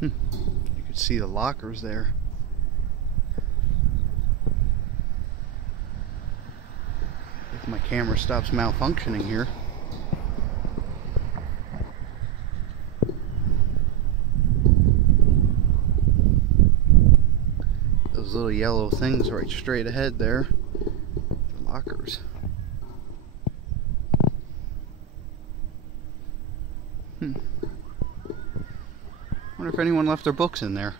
You can see the lockers there. If my camera stops malfunctioning here. Those little yellow things right straight ahead there. The lockers. Wonder if anyone left their books in there.